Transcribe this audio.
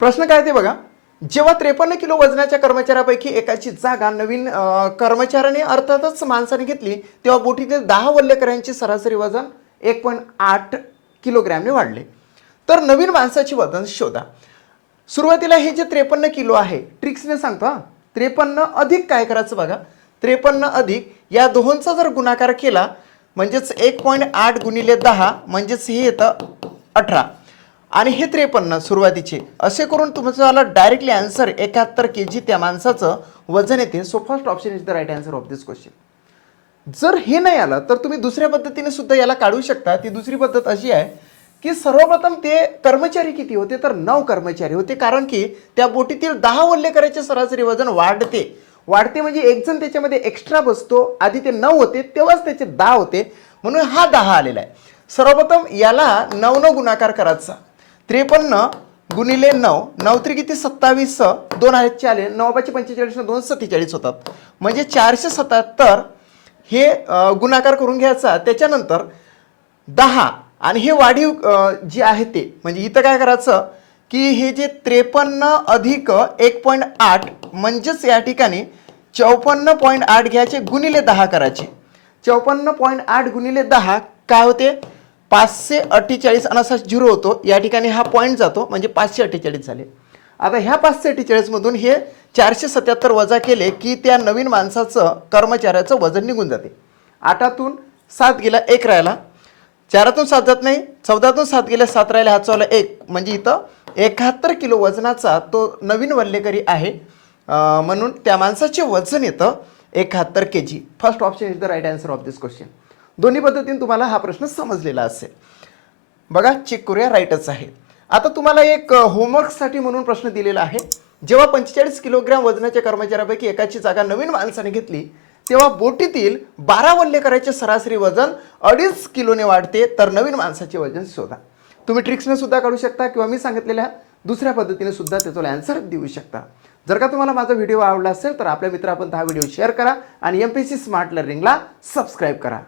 प्रश्न काय ते बघा. जेव्हा त्रेपन्न किलो वजनाच्या कर्मचाऱ्यापैकी एकाची जागा नवीन कर्मचाऱ्याने अर्थातच माणसाने घेतली तेव्हा बोटीतील दहा वल्लेकरांचे सरासरी वजन एक पॉईंट आठ किलोग्रॅमने वाढले. तर नवीन माणसाचे वजन शोधा. सुरुवातीला हे जे त्रेपन्न किलो आहे ट्रिक्सने सांगतो हा. त्रेपन्न अधिक काय करायचं बघा. त्रेपन्न अधिक या दोहोंचा जर गुणाकार केला म्हणजेच एक पॉईंट आठ गुणिले दहा म्हणजेच हे येतं अठरा. आणि हे त्रेपन्न सुरुवातीचे. असे करून तुमचं डायरेक्टली आन्सर एकाहत्तर के जी त्या माणसाचं वजन येते. So first option is the right answer of this question जर हे नाही आलं तर तुम्ही दुसऱ्या पद्धतीने सुद्धा याला काढू शकता. ती दुसरी पद्धत अशी आहे की सर्वप्रथम ते कर्मचारी किती होते? तर नऊ कर्मचारी होते. कारण की त्या बोटीतील दहा वल्लेकराचे सरासरी वजन वाढते. वाढते म्हणजे एक जण त्याच्यामध्ये एक्स्ट्रा बसतो. आधी ते नऊ होते तेव्हाच त्याचे दहा होते. म्हणून हा दहा आलेला आहे. सर्वप्रथम याला नऊ नऊ गुणाकार करायचा. त्रेपन्न गुणिले नऊ नऊ त्रि किती? सत्तावीस दोन आहेत चाले नऊ पाचशे पंचेचाळीस दोन सत्तेचाळीस होतात. म्हणजे चारशे सत्याहत्तर हे गुणाकार करून घ्यायचा. त्याच्यानंतर दहा आणि हे वाढीव जे आहे ते म्हणजे इथं काय करायचं की हे जे त्रेपन्न अधिक एक पॉईंट आठ म्हणजेच या ठिकाणी चौपन्न पॉईंट आठ घ्यायचे गुणिले दहा करायचे. चौपन्न पॉईंट आठ गुणिले दहा काय होते? पाचशे अठ्ठेचाळीस आणि असा झिरो होतो. या ठिकाणी हा पॉईंट जातो. म्हणजे पाचशे अठ्ठेचाळीस झाले. आता ह्या पाचशे अठ्ठेचाळीसमधून हे चारशे सत्याहत्तर वजा केले की त्या नवीन माणसाचं कर्मचाऱ्याचं वजन निघून जाते. आठातून सात गेला एक राहिला. चारातून सात जात नाही. चौदातून सात गेल्या सात राहिला हा चौला एक. म्हणजे इथं एकाहत्तर किलो वजनाचा तो नवीन वल्लेकरी आहे. म्हणून त्या माणसाचे वजन येतं एकाहत्तर K G first option is the right answer of this question दोन्ही पद्धतीने तुम्हाला हा प्रश्न समजलेला असेल. बघा चेक करूया राईटच आहे आता तुम्हाला एक होमवर्कसाठी म्हणून प्रश्न दिलेला आहे. जेव्हा पंचेचाळीस किलोग्रॅम वजनाच्या कर्मचाऱ्यापैकी एकाची जागा नवीन माणसाने घेतली तेव्हा बोटीतील बारा वल्लेकराचे सरासरी वजन अडीच किलोने वाढते तर नवीन माणसाचे वजन शोधा. तुम्ही ट्रिक्सने सुद्धा काढू शकता किंवा मी सांगितलेल्या दुसऱ्या पद्धतीने सुद्धा त्याचा अँसर देऊ शकता. जर का तुम्हाला माझा व्हिडिओ आवडला असेल तर आपल्या मित्रापर्यंत हा व्हिडिओ शेअर करा आणि एम पी सी स्मार्ट लर्निंगला सबस्क्राईब करा.